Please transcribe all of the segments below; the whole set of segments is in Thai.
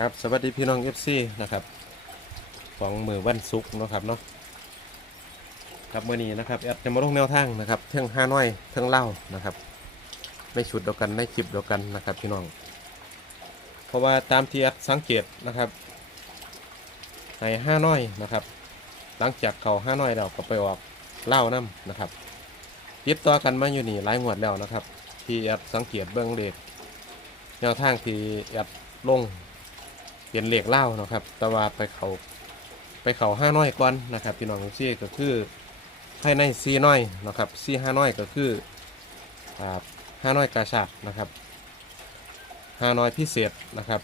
ครับสวัสดีพี่น้องเอฟซีนะครับของมือวันศุกร์นะครับเนาะครับเมื่อนี้นะครับแอดจะมาลงแนวทางนะครับเทิงห้าน้อยเทิงเล่านะครับในชุดเดียวกันในคลิปเดียวกันนะครับพี่น้อง เพราะว่าตามที่แอดสังเกตนะครับในห้าน้อยนะครับ หลังจากเขาห้าน้อยแล้วก็ไปออกเล่าน้ำนะครับติดต่อกันมาอยู่นี่หลายงวดแล้วนะครับ ที่แอดสังเกตเบื้องเลขแนวทางที่แอดลง เป็นเหล็กเล่านะครับ แต่ว่าไปเขาไปเขาห้าน้อยก่อนนะครับพี่น้องซี่ก็คือให้ในซีน้อยนะครับซีห้าน้อยก็คือห้าน้อยกาชาดนะครับห้าน้อยพิเศษนะครับ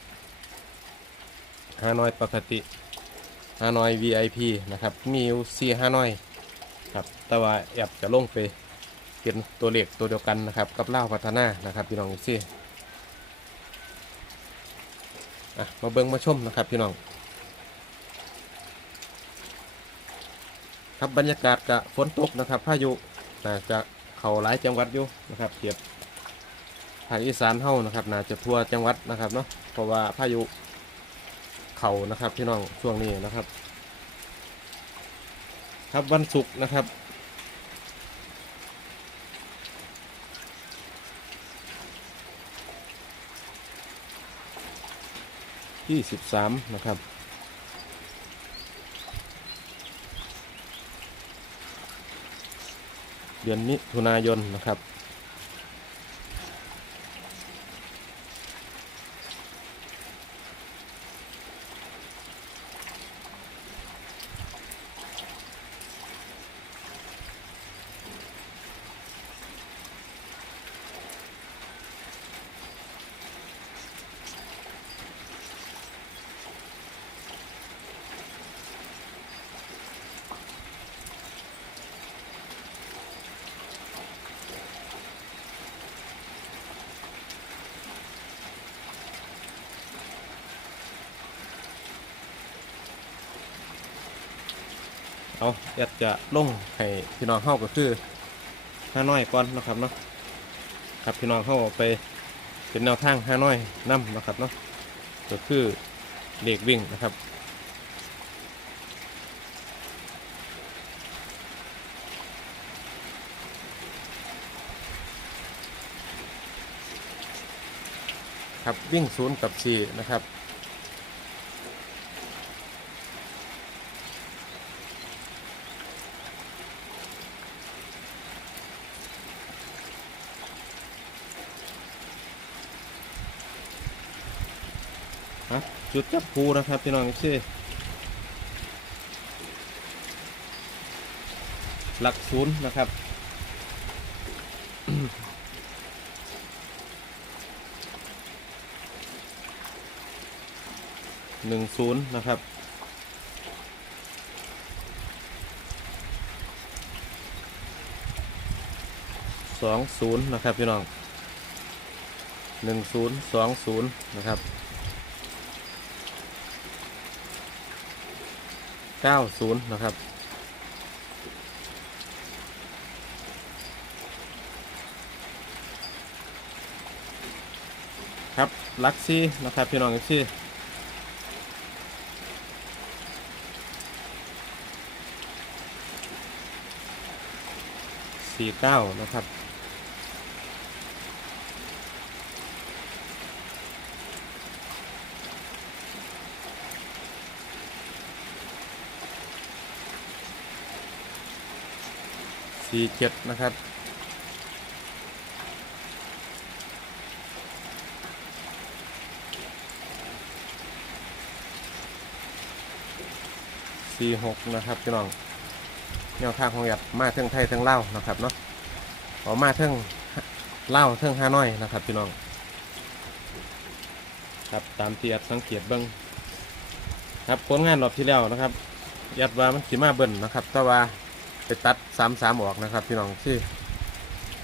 ห้าน้อยปกติห้าน้อย VIP นะครับมีอยู่ซีห้าน้อยครับแต่ว่าแอบจะลงไปเป็นตัวเลขตัวเดียวกันนะครับกับเล่าพัฒนานะครับพี่น้องซี่ อะมาเบิ่งมาชมนะครับพี่น้อง ครับบรรยากาศกะฝนตกนะครับพายุน่าจะเข้าหลายจังหวัดอยู่นะครับเทียบภาคอีสานเฮานะครับน่าจะทั่วจังหวัดนะครับเนาะเพราะว่าพายุเข้านะครับพี่น้องช่วงนี้นะครับ ครับวันศุกร์นะครับ ที่สิบสามนะครับ เดือนมิถุนายนนะครับ เอาอยากจะลงให้พี่น้องเข้าก็คือห้าน้อยก่อนนะครับเนาะครับพี่น้องเข้าไปเป็นแนวทางห้าน้อยนํนะครับเนาะก็คือเด็กวิ่งนะครับครับวิ่งศูนย์กับสี่นะครับ จุดจับภูนะครับพี่น้องชื่หลักศูนย์นะครับหนึ่งศูนย์นะครับสองศูนย์นะครับพี่น้องหนึ่งศูนย์สองศูนย์นะครับ 90นะครับ ครับลักซี่นะครับพี่น้องซี่สี่เก้านะครับ สี่เจ็ดนะครับสี่หกนะครับพี่น้องแนวทางของหยัดมาเทิงไทยเทิงเล่านะครับเนาะออกมาเทิงเล่าเทิงฮานอยนะครับพี่น้องครับตามที่หยัดสังเกตเบิ้งครับผลงานรอบที่แล้วนะครับหยัดว่ามันขีมาเบิ้ลนะครับแต่ว่า ไปตัดสามสามออกนะครับ พี่น้องที่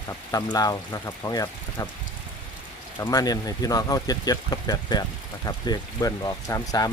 ครับตำลาวนะครับของแอบนะครับสามารถเนียนให้พี่น้องเข้าเจ็ดเจ็ดกับแปดแปดนะครับเรียกเบิ้ลออกสามสาม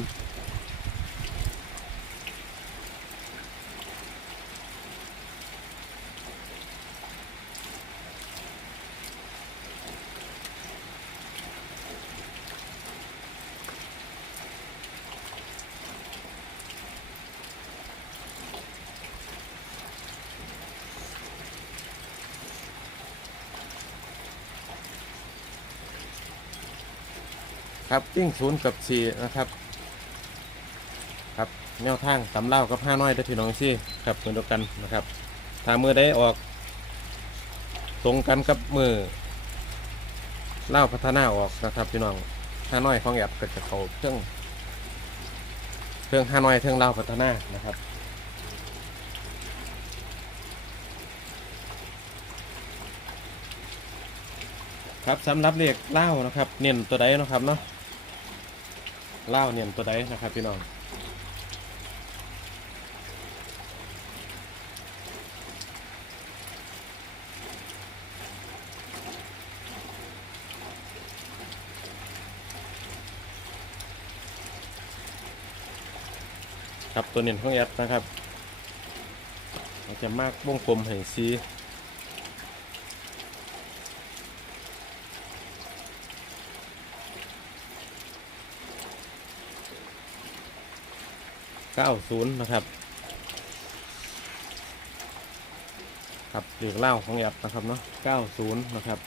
ครับวิ่งศูนย์กับสี่นะครับ ครับแนวทางตำเล่ากับห้าน้อยได้อพี่น้องซี่ครับเหมือนเดียวกันนะครับถ้ามือได้ออก ตรงกันกับมือเล่าพัฒนาออกนะครับพี่น้องห้าน้อยของแอบก็จะเขาเครื่องเครื่องห้าน้อยเครื่องเล่าพัฒนานะครับครับสำหรับเลขเล่านะครับ เน้นตัวใดนะครับเนาะ เล่าเน้นตัวใดนะครับพี่น้องครับตัวเน้นของแอดนะครับเราจะมากวงกลมให้สี เก้าศูนย์นะครับ ครับเหลือเล่าของแอดนะครับเนาะเก้าศูนย์นะครับ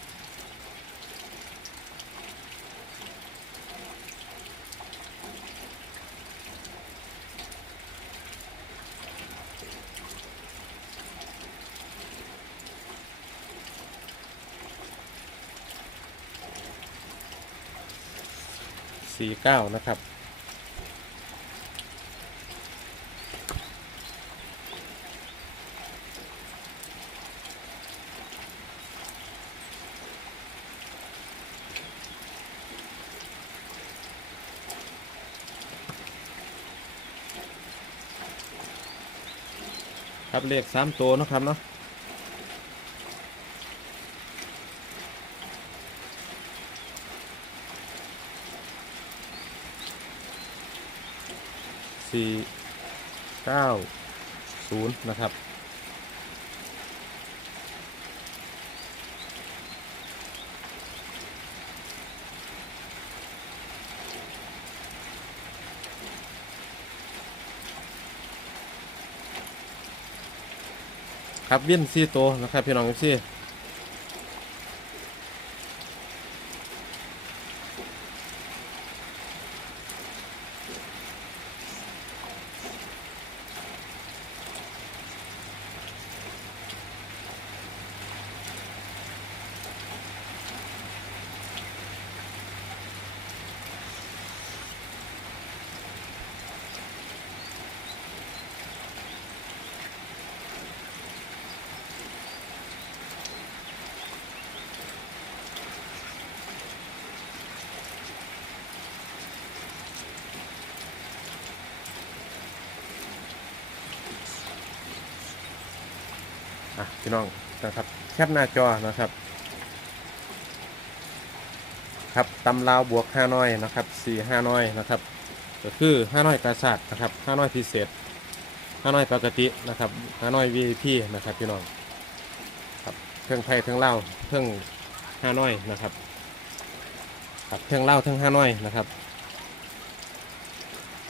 สี่เก้านะครับ ครับเลขสามตัวนะครับเนาะสี่เก้าศูนย์นะครับ ครับเวียนซีโตวนะครับพี่น้องเอฟซี อะพี่น้องนะครับ แคปหน้าจอนะครับ ครับตำลาวบวกห้าน้อยนะครับสี่ห้าน้อยนะครับ ก็คือห้าน้อยกาศาสตร์นะครับห้าน้อยพิเศษห้าน้อยปกตินะครับห้าน้อย VIP นะครับพี่น้องครับเครื่องไทยเครื่องเล่าเครื่องห้าน้อยนะครับครับเครื่องเล่าเครื่องห้าน้อยนะครับ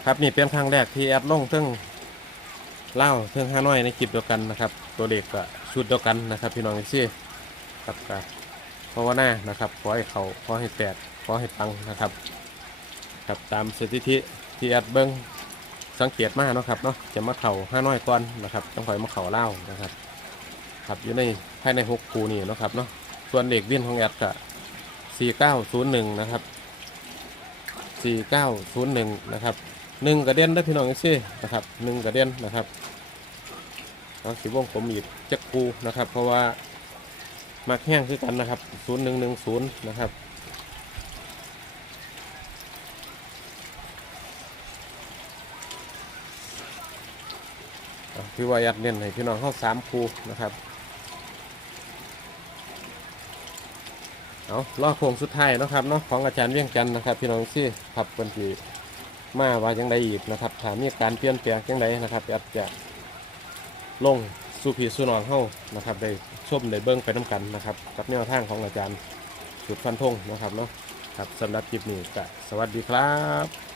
ครับนี่เป็นครั้งแรกที่แอดลงเครื่องเล่าเครื่องห้าน้อยในคลิปเดียวกันนะครับ ตัวเด็กก็ ชุดเดียวกันนะครับ พี่น้องเอซี่ครับก็ภาะว่าหน้านะครับขอให้เขาขอให้แตกขอให้ปังนะครับครับตามสถิติที่แอดเบิ้งสังเกตมาเนาะครับเนาะจะมาเข่าห้าน้อยก่อนนะครับต้องคอยมาเข่าเล่านะครับ ครับอยู่ในภายในหกคูนี่เนาะครับเนาะส่วนเด็กวิ่นของแอดก็สี่เก้าศูนย์หนึ่งนะครับสี่เก้าศูนย์หนึ่งนะครับหนึ่งกระเด็นได้พี่น้องเอซี่นะครับหนึ่งกระเด็นนะครับ เอาสีวงผมอีกจักคูนะครับ เพราะว่ามักแห้งคือกันนะครับศูนย์หนึ่งหนึ่งศูนย์นะครับพี่วายัดเน้นให้พี่น้องเข้าสามคูนะครับเอาล่อโค้งสุดท้ายนะครับเนาะของอาจารย์เวียงจันนะครับ พี่น้องซี่ครับเป็นที่มาว่าจังไดอีกนะครับถามีการเปลี่ยนแปลงจังไดนะครับอาจจะ ลงสู่พีสู่นองเฮานะครับได้ชมได้เบิ้งไปน้กันนะครับ กับแนวทางของอาจารย์สุดฟันธงนะครับเนาะครับสำหรับคลิปนี้ก็สวัสดีครับ